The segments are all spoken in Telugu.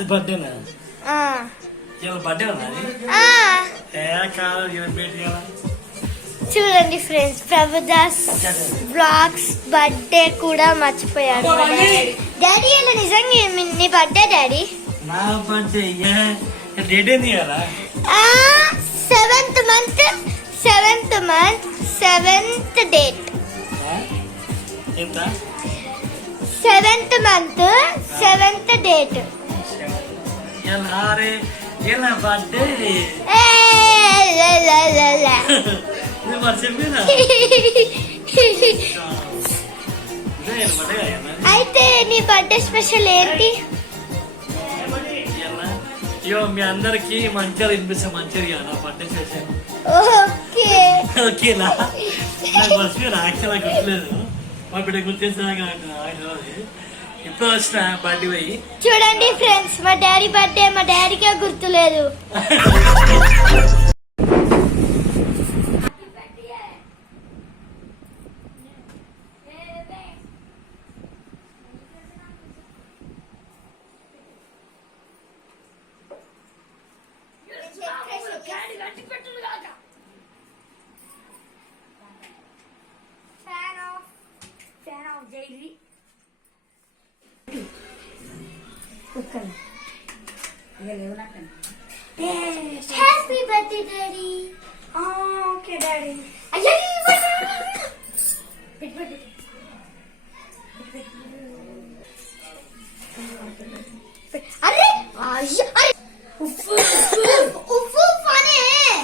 అది బర్త్డేనా? ఇవాళ బర్త్డే ఉన్నది. చూడండి ఫ్రెండ్స్, ప్రభుదాస్ బ్లాగ్స్ బర్త్డే కూడా మర్చిపోయాడు డాడీ. ఇలా నిజంగా నీ బర్త్డే డాడీ? నా బర్త్డే డేట్ ఏంది కదా? 7th month 7th date. ఎంత? 7th month 7th date. అరే ఇలా బర్త్డే మరి చెప్పినా అయితే నీ బర్త్డే స్పెషల్ ఏంటి? అయ్యో మీ అందరికి మంచిగా వినిపిస్తా, మంచిగా నా బర్త్డే స్పెషల్. ఓకేనా? నాకు ఫస్ట్ యాక్చువల్గా గుర్తులేదు, మా బిడ్డ గుర్తిస్తా ఇప్పుడు వచ్చిన బర్త్డే పోయి. చూడండి ఫ్రెండ్స్, మా డాడీ బర్త్డే మా డాడీకే గుర్తులేదు. Happy birthday, Daddy. Oh, okay, Daddy. अरे उफ़ फने.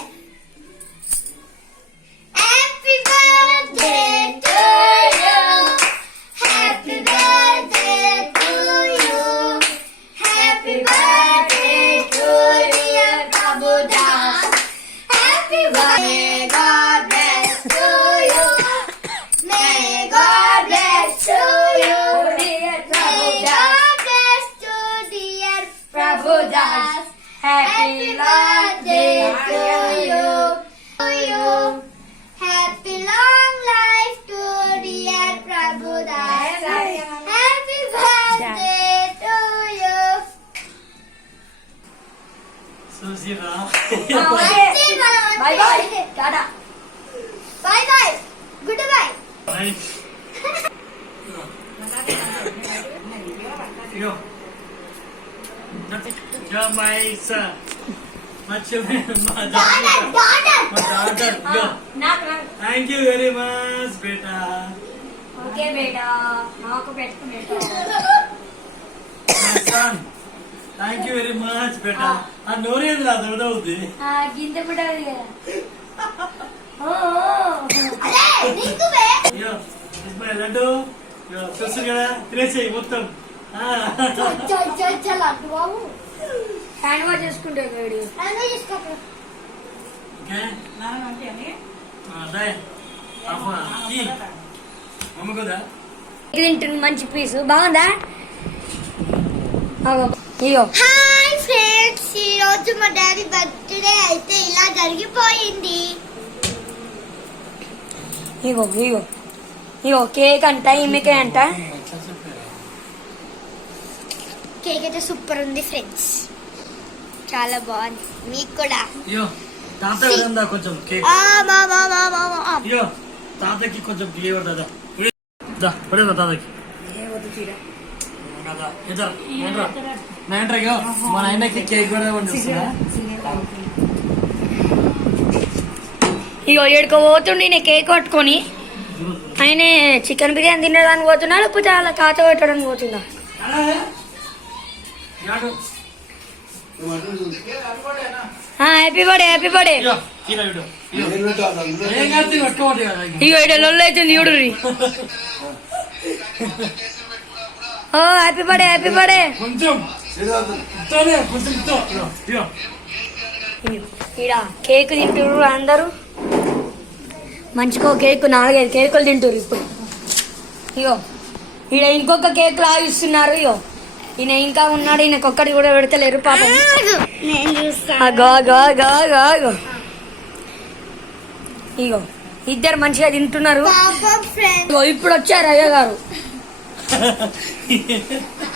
Happy birthday to you. Happy birthday to you. Happy birthday to dear Prabhudas. Happy birthday, God bless to you. May God bless to you, dear Prabhudas. Dear Prabhudas, happy birthday to you. Happy long life to dear Prabhudas. Happy birthday to you. Susira. Bye bye. Tata. Bye bye. Goodbye. Bye. Yo. You're my son. My children, my daughter. Yo. Thank you very much, beta. Okay, beta. Naku pettu beta. My son. Thank you very much, beta. ఆ నోరేది రాదు ఉడవుద్ది. గింత పుడది కదా. అరే నీకు బే. Yo. This my laddu. Yo, చూసు కదా తినేసేయి మొత్తం. లడ్డు బాబు హ్యాండ్ వాష్ చేసుకుంటాడు వీడియో. ఓకే దాయ్ అమ్మా ఈ అమ్మ కదా తింటుంది మంచి పీసు బాగుందా? అయ్యో హాయ్ ఫ్రెండ్స్, ఈ రోజు మా డాడీ బర్త్డే అయితే ఇలా జరిగిపోయింది. ఇగో ఇగో ఇగో కేక్ అంట, ఈమెకే అంట. కేక్ అయితే సూపర్ ఉంది ఫ్రెండ్స్, చాలా బాగుంది. మీకు కూడా అయ్యో తాత కదా కొంచెం కేక్. అయ్యో తాతకి కొంచెం కేక్ పడదా పడేదా తాతకి మన ఆయనకి కేక్ కూడా. ఇగో ఏడుకో పోతుండి నేను కేక్ పట్టుకొని. ఆయన చికెన్ బిర్యానీ తినడానికి పోతున్నా, లేకపోతే అలా కాత పెట్టడానికి పోతుందా? Happy birthday, happy birthday. ఇగో ఇక్కడ లొల్లు అవుతుంది చూడు. Oh happy birthday, happy birthday. ఈడ కేక్ తింటారు అందరూ, మంచిగా కేక్ 4-5 కేకులు తింటారు ఇప్పుడు. ఇగో ఈడ ఇంకొక కేక్ లాగిస్తున్నారు. ఇగో ఈయన ఇంకా ఉన్నాడు, ఈయనకు ఒక్కటి కూడా పెడతలేరు పాపం. ఇగో ఇద్దరు మంచిగా తింటున్నారు. ఇగో ఇప్పుడు వచ్చారు అయ్య గారు.